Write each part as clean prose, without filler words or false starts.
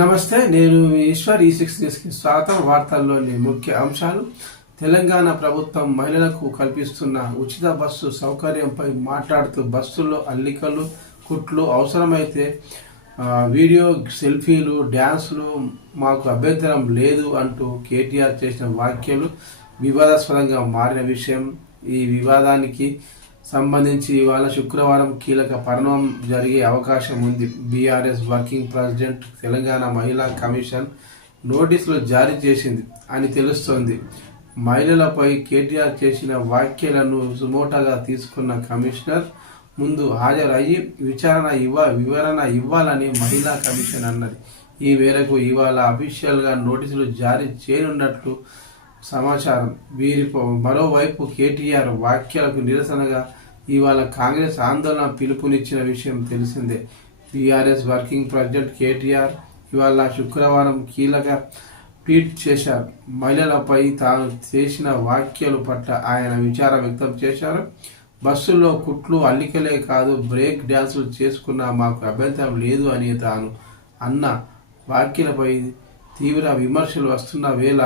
నమస్తే, నేను మీ ఈశ్వర్. ఈ6 న్యూస్కి స్వాగతం. వార్తల్లోని ముఖ్య అంశాలు. తెలంగాణ ప్రభుత్వం మహిళలకు కల్పిస్తున్న ఉచిత బస్సు సౌకర్యంపై మాట్లాడుతూ బస్సుల్లో అల్లికలు, కుట్లు, అవసరమైతే వీడియో, సెల్ఫీలు, డ్యాన్సులు మాకు అభ్యంతరం లేదు అంటూ కేటీఆర్ చేసిన వ్యాఖ్యలు వివాదాస్పదంగా మారిన విషయం. ఈ వివాదానికి సంబంధించి ఇవాళ శుక్రవారం కీలక పరిణామం జరిగే అవకాశం ఉంది. బీఆర్ఎస్ వర్కింగ్ ప్రెసిడెంట్ తెలంగాణ మహిళా కమిషన్ నోటీసులు జారీ చేసింది అని తెలుస్తోంది. మహిళలపై కేటీఆర్ చేసిన వ్యాఖ్యలను సుమోటోగా తీసుకున్న కమిషనర్ ముందు హాజరయ్యి వివరణ ఇవ్వాలని మహిళా కమిషన్ అన్నది. ఈ మేరకు ఇవాళ అఫీషియల్గా నోటీసులు జారీ చేయనున్నట్లు సమాచారం. మరోవైపు కేటీఆర్ వ్యాఖ్యలకు నిరసనగా ఇవాళ కాంగ్రెస్ ఆందోళన పిలుపునిచ్చిన విషయం తెలిసిందే. బీఆర్ఎస్ వర్కింగ్ ప్రెసిడెంట్ కేటీఆర్ ఇవాళ శుక్రవారం కీలక ట్వీట్ చేశారు. మహిళలపై తాను చేసిన వ్యాఖ్యల పట్ల ఆయన విచారం వ్యక్తం చేశారు. బస్సుల్లో కుట్లు, అల్లికలే కాదు, బ్రేక్ డ్యాన్సులు చేసుకున్నా మాకు అభ్యంతరం లేదు అని తాను అన్న వ్యాఖ్యలపై తీవ్ర విమర్శలు వస్తున్న వేళ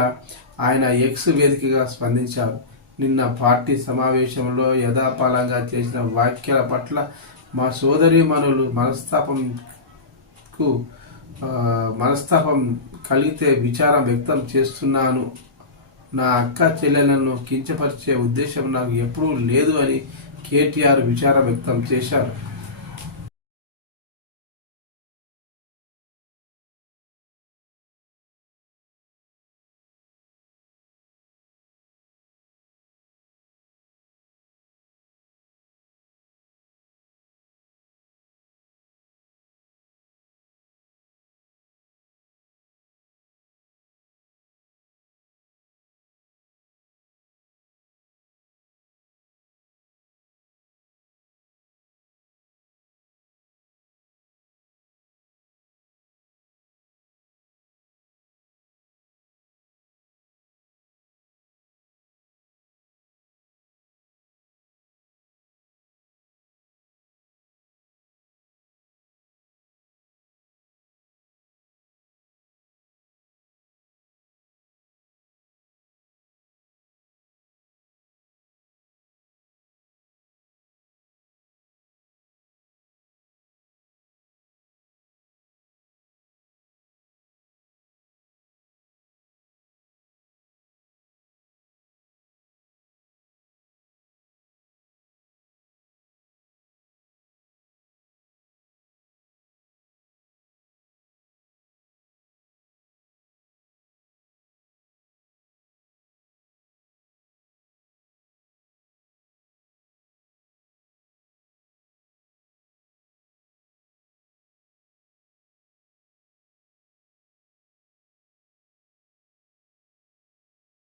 ఆయన ఎక్స్ వేదికగా స్పందించారు. నిన్న పార్టీ సమావేశంలో యథాపాలంగా చేసిన వ్యాఖ్యల పట్ల మా సోదరీమణులు మనస్తాపం కలిగితే విచారం వ్యక్తం చేస్తున్నాను. నా అక్క చెల్లెలను కించపరిచే ఉద్దేశం నాకు ఎప్పుడూ లేదు అని కేటీఆర్ విచారం వ్యక్తం చేశారు.